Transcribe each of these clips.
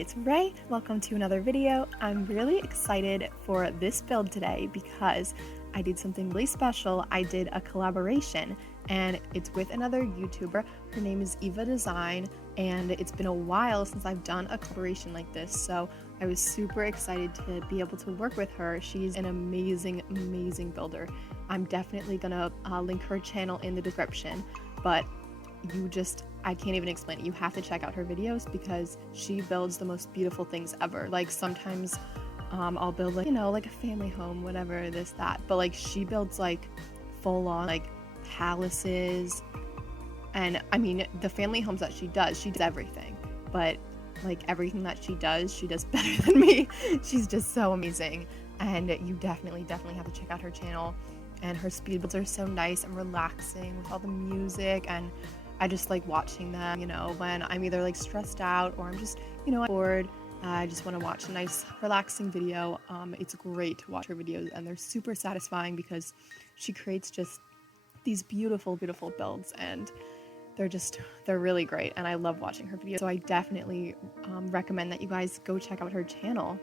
it's Ray. Welcome to another video. I'm really excited for this build today because I did something really special. I did a collaboration and it's with another YouTuber. Her name is Eva Design, and it's been a while since I've done a collaboration like this, so I was super excited to be able to work with her. She's an amazing builder. I'm definitely gonna link her channel in the description, but I can't even explain it. You have to check out her videos because she builds the most beautiful things ever. Like sometimes I'll build like a family home, whatever, this, that, but like she builds like full on like palaces. And I mean, the family homes that she does everything, but like everything that she does better than me. She's just so amazing, and you definitely have to check out her channel. And her speed builds are so nice and relaxing with all the music, and I just like watching them, when I'm either like stressed out or I'm just, bored. I just want to watch a nice relaxing video. It's great to watch her videos, and they're super satisfying because she creates just these beautiful builds, and they're really great, and I love watching her videos. So I definitely recommend that you guys go check out her channel.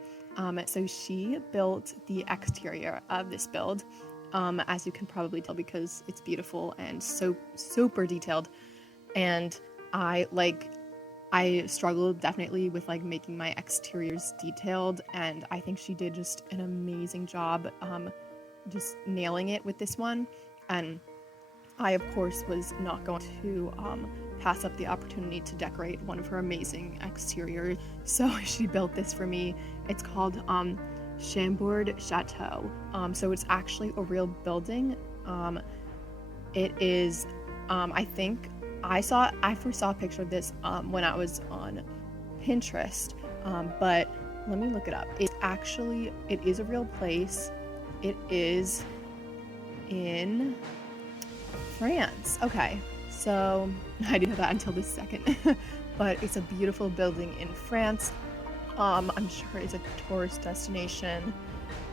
So she built the exterior of this build, as you can probably tell because it's beautiful and so super detailed. And I struggled definitely with like making my exteriors detailed, and I think she did just an amazing job just nailing it with this one. And I of course was not going to pass up the opportunity to decorate one of her amazing exteriors, so she built this for me. It's called Chambord Chateau. So it's actually a real building. It is I think I first saw a picture of this when I was on Pinterest, but let me look it up. It is a real place. It is in France. Okay, so I didn't know that until this second, but it's a beautiful building in France. I'm sure it's a tourist destination,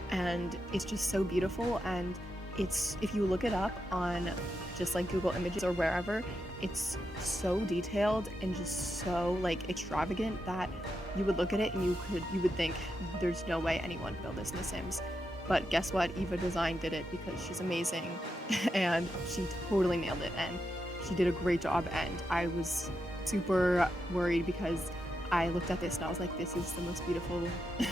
and it's just so beautiful. And if you look it up on just like Google Images or wherever, it's so detailed and just so like extravagant that you would look at it and you would think there's no way anyone could build this in The Sims. But guess what? Eva Design did it because she's amazing, and she totally nailed it, and she did a great job. And I was super worried because I looked at this and I was like, this is the most beautiful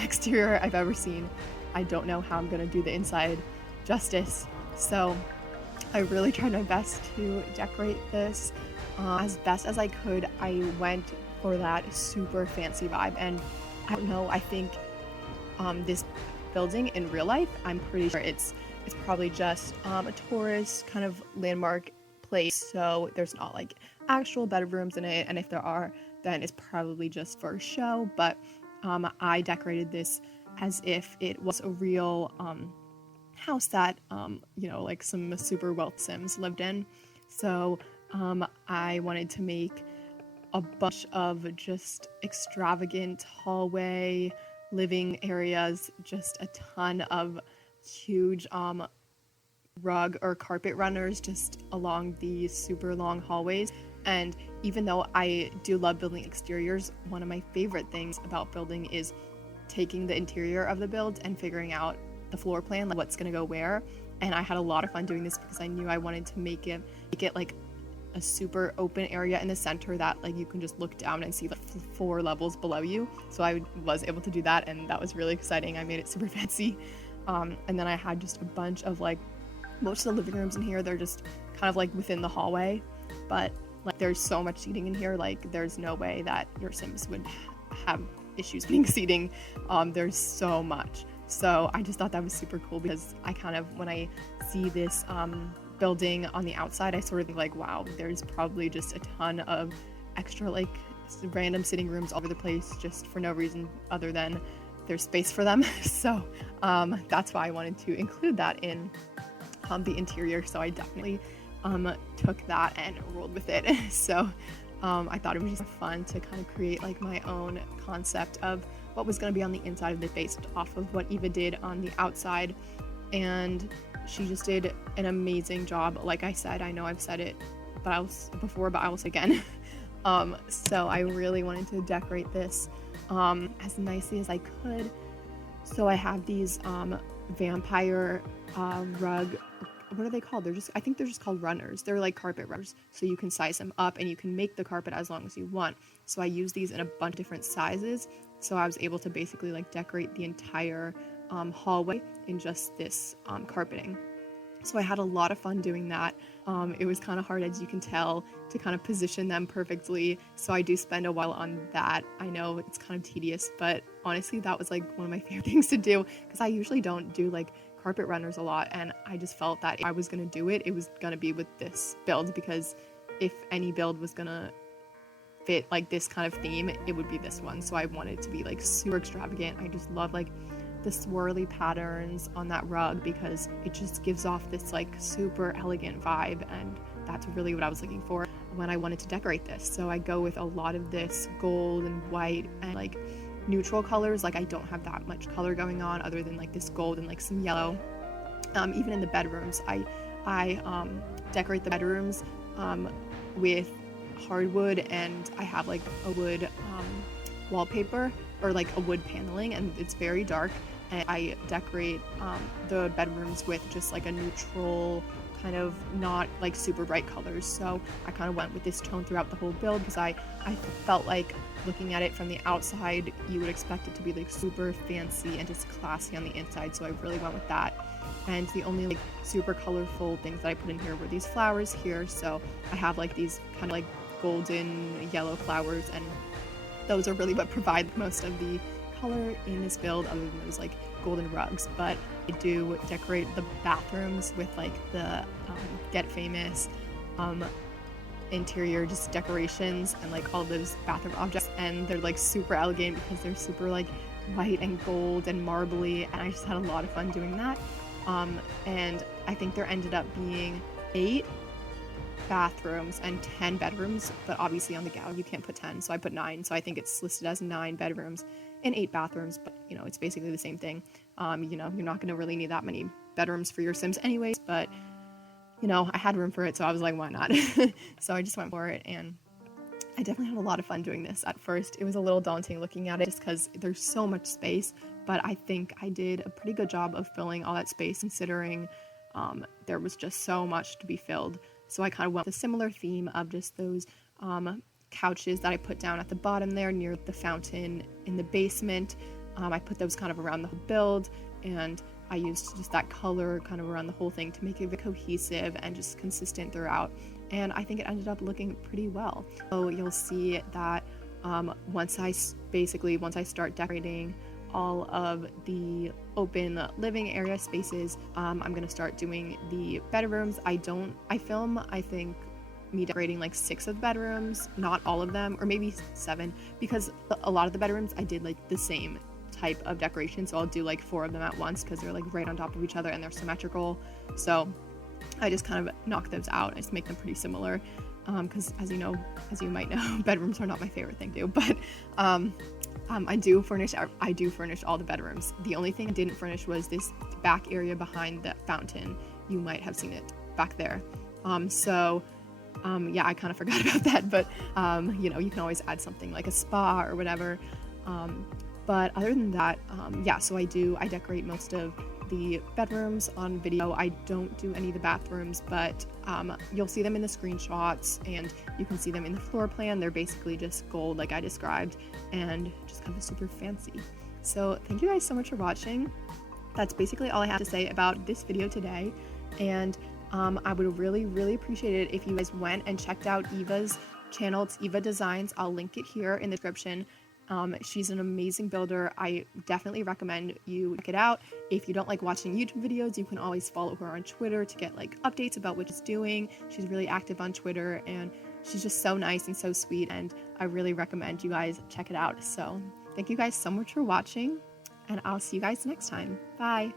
exterior I've ever seen. I don't know how I'm gonna do the inside justice. So I really tried my best to decorate this as best as I could. I went for that super fancy vibe, and I don't know, I think this building in real life, I'm pretty sure it's probably just a tourist kind of landmark place, so there's not like actual bedrooms in it, and if there are, then it's probably just for a show. But I decorated this as if it was a real house that like some super wealth Sims lived in. So I wanted to make a bunch of just extravagant hallway living areas, just a ton of huge rug or carpet runners just along these super long hallways. And even though I do love building exteriors, one of my favorite things about building is taking the interior of the build and figuring out the floor plan, like what's gonna go where. And I had a lot of fun doing this because I knew I wanted to make it like a super open area in the center that like you can just look down and see like 4 levels below you. So I was able to do that, and that was really exciting. I made it super fancy. And then I had just a bunch of like, most of the living rooms in here, they're just kind of like within the hallway, but like there's so much seating in here, like there's no way that your Sims would have issues getting seating. There's so much. So I just thought that was super cool because I kind of, when I see this building on the outside, I sort of think like, wow, there's probably just a ton of extra like random sitting rooms all over the place just for no reason other than there's space for them. So that's why I wanted to include that in the interior. So I definitely took that and rolled with it. So I thought it was just fun to kind of create like my own concept of what was going to be on the inside of it based off of what Eva did on the outside. And she just did an amazing job. Like I said, I know I've said it but I will say again. So I really wanted to decorate this as nicely as I could. So I have these vampire rug, what are they called? I think they're just called runners. They're like carpet runners. So you can size them up and you can make the carpet as long as you want. So I use these in a bunch of different sizes. So I was able to basically like decorate the entire hallway in just this carpeting. So I had a lot of fun doing that. It was kind of hard, as you can tell, to kind of position them perfectly. So I do spend a while on that. I know it's kind of tedious, but honestly, that was like one of my favorite things to do, because I usually don't do like carpet runners a lot, and I just felt that if I was gonna do it, it was gonna be with this build, because if any build was gonna fit like this kind of theme, it would be this one. So I wanted it to be like super extravagant. I just love like the swirly patterns on that rug, because it just gives off this like super elegant vibe, and that's really what I was looking for when I wanted to decorate this. So I go with a lot of this gold and white and like neutral colors. Like I don't have that much color going on other than like this gold and like some yellow. Even in the bedrooms, I decorate the bedrooms with hardwood, and I have like a wood wallpaper, or like a wood paneling, and it's very dark, and I decorate the bedrooms with just like a neutral kind of, not like super bright colors. So I kind of went with this tone throughout the whole build, because I felt like, looking at it from the outside, you would expect it to be like super fancy and just classy on the inside, so I really went with that. And the only like super colorful things that I put in here were these flowers here. So I have like these kind of like golden yellow flowers, and those are really what provide most of the color in this build, other than those like golden rugs. But I do decorate the bathrooms with like the Get Famous interior just decorations and like all those bathroom objects, and they're like super elegant because they're super like white and gold and marbly, and I just had a lot of fun doing that. And I think there ended up being 8 bathrooms and 10 bedrooms, but obviously on the gallery you can't put 10, so I put 9. So I think it's listed as 9 bedrooms and 8 bathrooms, but you know, it's basically the same thing. You know, you're not going to really need that many bedrooms for your Sims anyways, but you know, I had room for it, so I was like, why not? So I just went for it, and I definitely had a lot of fun doing this. At first, it was a little daunting looking at it just because there's so much space, but I think I did a pretty good job of filling all that space, considering there was just so much to be filled. So I kind of went with a similar theme of just those couches that I put down at the bottom there near the fountain in the basement. I put those kind of around the whole build, and I used just that color kind of around the whole thing to make it cohesive and just consistent throughout. And I think it ended up looking pretty well. So you'll see that once I start decorating all of the open living area spaces, I'm going to start doing the bedrooms. I think me decorating like 6 of the bedrooms, not all of them, or maybe 7, because a lot of the bedrooms I did like the same type of decoration, so I'll do like 4 of them at once because they're like right on top of each other and they're symmetrical. So I just kind of knock those out. I just make them pretty similar, because as you might know, bedrooms are not my favorite thing to do, but I do furnish all the bedrooms. The only thing I didn't furnish was this back area behind the fountain. You might have seen it back there. Yeah, I kind of forgot about that, but you know, you can always add something like a spa or whatever. But other than that, yeah, so I decorate most of the bedrooms on video. I don't do any of the bathrooms, but you'll see them in the screenshots, and you can see them in the floor plan. They're basically just gold like I described, and just kind of super fancy. So thank you guys so much for watching. That's basically all I have to say about this video today, and I would really, really appreciate it if you guys went and checked out Eva's channel. It's Eva Designs. I'll link it here in the description. She's an amazing builder. I definitely recommend you check it out. If you don't like watching YouTube videos, you can always follow her on Twitter to get like updates about what she's doing. She's really active on Twitter, and she's just so nice and so sweet, and I really recommend you guys check it out. So thank you guys so much for watching, and I'll see you guys next time. Bye!